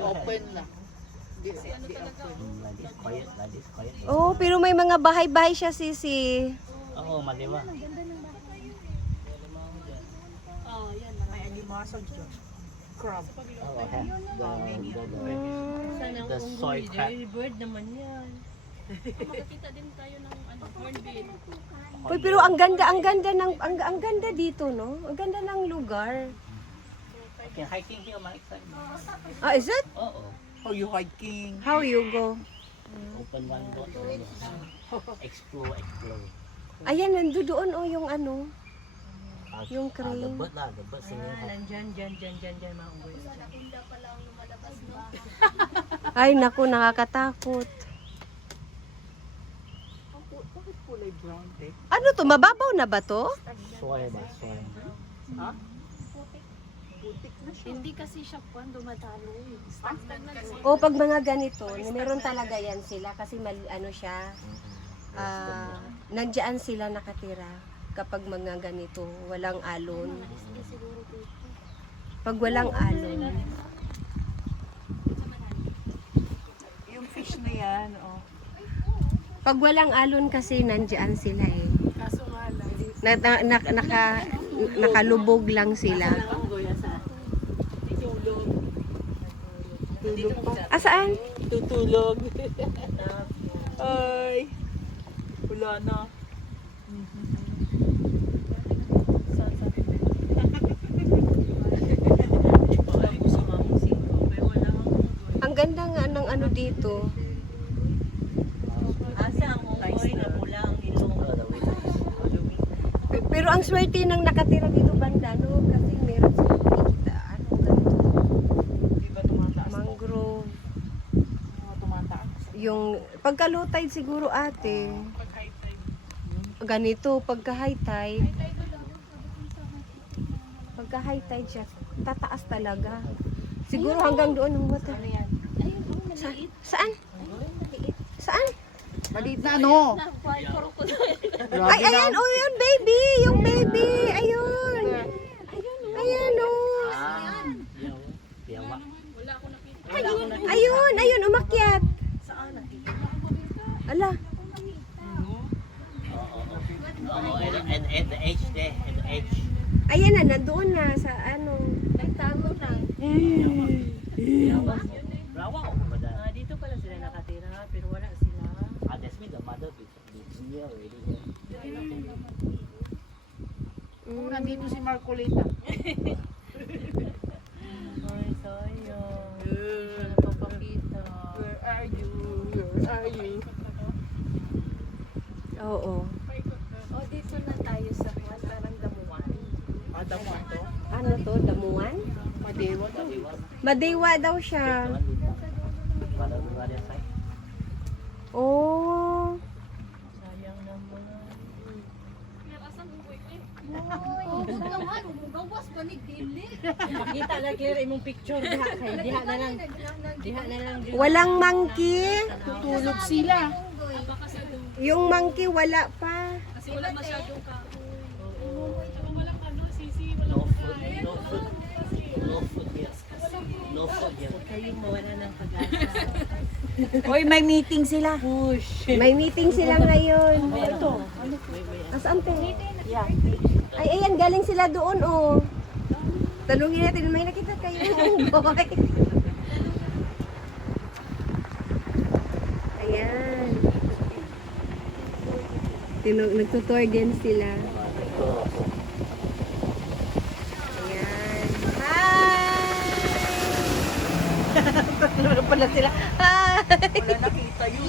Open na. Oh, pero may mga bahay-bahay siya, Sisi. Oo, maliwa. May animasal dyan. Crab. Oo, the soy crab. Bird naman yan. Makakita din tayo ng hornbill. Uy, pero ang ganda dito, no? Ang ganda ng lugar. Okay, hiking here, Mike. Ah, is it? Oo. Oh, you hiking. How you go? Open one door. Explore. Ayan, nandoon oh yung ano. Yung The crane. bird lah, the bird singing. Nandyan, dyan, mga unggoy. Ay, naku, nakakatakot. Bakit kulay brown, te? Ano to? Mababaw na ba to? Soy ba, soy. Ha? Putik na siya. Hindi kasi siya kuwan dumadaloy. O pag mga ganito, meron talaga yan sila kasi ano siya, nandiyan sila nakatira kapag mga ganito, walang alon. Pag walang alon. Yung fish na yan, oh. Pag walang alon kasi nandiyan sila eh. Kaso nga lang. Nakalubog lang sila. Tutulog. Tulog pa. Ah, saan? Tutulog. Ay. Wala na. Ang ganda nga ng ano dito. Asa ang unggoy na pula ang ilong. Pero ang swerte ng nakatira dito banda, no? Kasi meron silang nakikita. Ano, ganito. Di ba tumataas? Mangrove. Mga tumataas. Yung pagka-low tide siguro ate. Ganito, pagka high tide. Pagka high tide siya, tataas talaga. Siguro hanggang doon ang water. Saan? Saan? Maliit na ano? Ay, ayan, oh, yun, baby! Yung baby! Ayun! Ayan, oh! Biyawa. Ayun, umakyat! Ala, Oo, and the edge there, at the edge. ayan na, nandoon na sa ano. Nagtago na. Rawa o ba? Dito pala sila nakatira pero wala sila. That's me, the mother is here already. Oh, nandito si Marcolita. Ay, sayang. Where Napapakita. are you? Where are you? Oo. Oh, dito na tayo sa kuwan, parang damuhan. Damuhan to? Ano to, damuan? Madewa to. Madewa daw siya. Pada lugar yang saya. Oh. Sayang naman. Makita na kaya imong picture diha kay diha na lang. Diha na lang. Walang monkey. Tutulog sila. Yung monkey wala pa. Kasi wala masyadong ka. No food, no food, no food here. No food here. Kayong mawala ng pag-asa. Hoy, may meeting sila. Push. May meeting sila ngayon. Ito. Asaan te? Ay, ayan, galing sila doon, oh. Tanungin natin, may nakita kayo ng unggoy. Ayan. Nagtutour din sila. Ayan. Hi! Pala sila. Hi! Wala nakita yun.